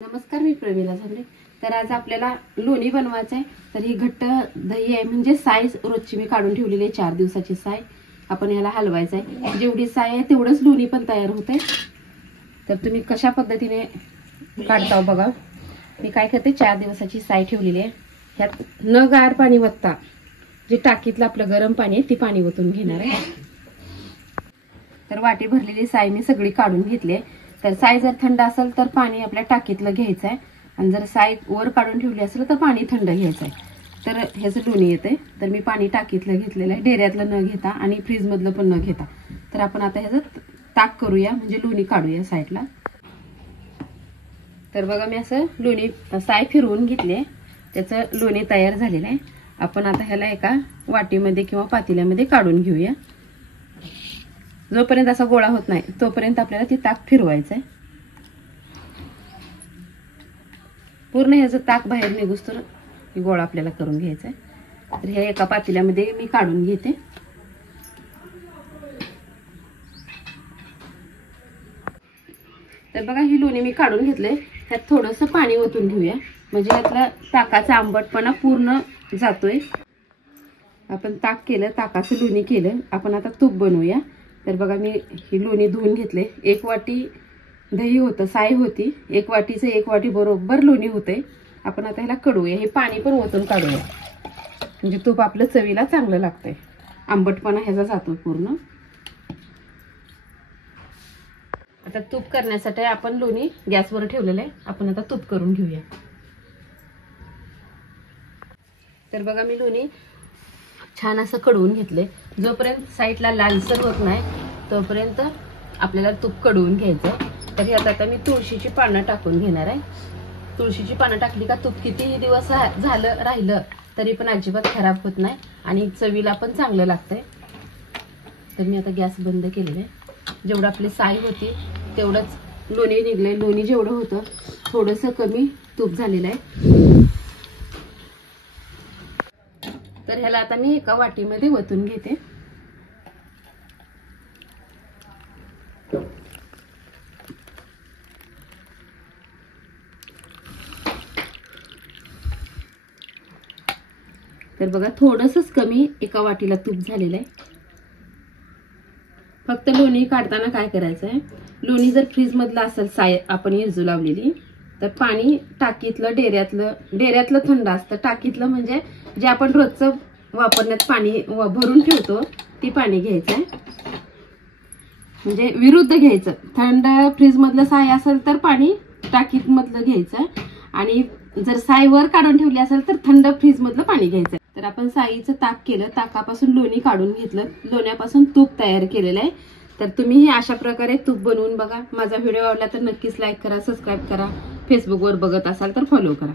नमस्कार, मी प्रवीला झांबरे। तर आज आपल्याला लोणी बनवायचं आहे। तर ही घट्ट दही आहे, म्हणजे साय रोजची मी काढून ठेवलेली आहे, 4 दिवसाची साय। आपण ह्याला हलवायचं आहे। जेवढी साय आहे तेवढंच लोणी पण तयार होते। तर तुम्ही कशा पद्धतीने काढता बघा। मी काय करते, 4 दिवसाची साय ठेवलेली आहे। ह्यात न गार पाणी वतता जे टाकीतलं आपलं गरम पाणी आहे ते पाणी ओतून घेणार आहे। तर वाटी भरलेली साय मी सगळी काढून घेतली आहे। तर साय जर थंड असेल तर पाणी आपल्या टाकीतलं घ्यायचं आहे, आणि जर साय वर काढून ठेवली असेल तर पाणी थंड घ्यायचं आहे। तर ह्याचं लोणी येते। तर मी पाणी टाकीतलं घेतलेलं आहे, डेऱ्यातलं न घेता आणि फ्रीज मधलं पण न घेता। तर आपण आता ह्याचं ताक करूया, म्हणजे लोणी काढूया साईडला। तर बघा, मी असं लोणी साय फिरवून घेतली, त्याचं लोणी तयार झालेलं आहे। आपण आता ह्याला एका वाटीमध्ये किंवा पातेल्यामध्ये काढून घेऊया। जोपर्यंत असा गोळा होत नाही तोपर्यंत आपल्याला ती ताक फिरवायचं आहे। पूर्ण ह्याचं ताक बाहेर निघूस तर गोळा आपल्याला करून घ्यायचा आहे। तर हे एका पातेल्यामध्ये मी काढून घेते। तर बघा, ही लोणी मी काढून घेतले। त्यात थोडंसं पाणी ओतून घेऊया, म्हणजे यातला ताकाचा आंबटपणा पूर्ण जातोय। आपण ताक केलं, ताकाचं लोणी केलं। आपण आता तूप बनवूया। तर बघा, मी ही लोणी धुवून घेतले। 1 वाटी दही होतं, साय होती, 1 वाटीचं 1 वाटी बरोबर लोणी होते। आपण आता ह्याला कडूया, हे पाणी पण ओतून काढूया, म्हणजे तूप आपलं चवीला चांगलं लागतंय। आंबटपणा ह्याचा जातो पूर्ण। आता तूप करण्यासाठी आपण लोणी गॅसवर ठेवलेलं आहे। आपण आता तूप करून घेऊया। तर बघा, मी लोणी छान असं कडवून घेतले। जोपर्यंत साईडला लालसर होत नाही तोपर्यंत आपल्याला तूप कडवून घ्यायचं। तर ह्यात आता मी तुळशीची पानं टाकून घेणार आहे। तुळशीची पानं टाकली का तूप कितीही दिवस झालं राहिलं तरी पण अजिबात खराब होत नाही, आणि चवीला पण चांगलं लागतंय। तर मी आता गॅस बंद केलेला आहे। जेवढं आपली साय होती तेवढंच लोणी निघलंय। लोणी जेवढं होतं थोडंसं कमी तूप झालेलं आहे। तर ह्याला आता मी एका वाटीमध्ये ओतून घेते। तर बघा, थोडंसंच कमी एका वाटीला तूप झालेलं आहे। फक्त लोणी काढताना काय करायचं आहे, लोणी जर फ्रीज मधलं असेल, साय आपण इजू लावलेली, तर पाणी टाकीतलं डेऱ्यातलं थंड असतं। टाकीतलं म्हणजे जे आपण रोजचं वापरण्यात पाणी भरून ठेवतो ती पाणी घ्यायचं आहे, म्हणजे विरुद्ध घ्यायचं। थंड फ्रीज मधलं साय असेल तर पाणी टाकीत मधलं घ्यायचं, आणि जर साय वर काढून ठेवली असेल तर थंड फ्रीज मधलं पाणी घ्यायचं। तर आपण साईचं ताक केलं, ताकापासून लोणी काढून घेतलं, लोण्यापासून तूप तयार केलेलं आहे। तर तुम्ही हे अशा प्रकारे तूप बनवून बघा। माझा व्हिडिओ आवडला तर नक्कीच लाईक करा, सबस्क्राईब करा। फेसबुकवर बघत असाल तर फॉलो करा।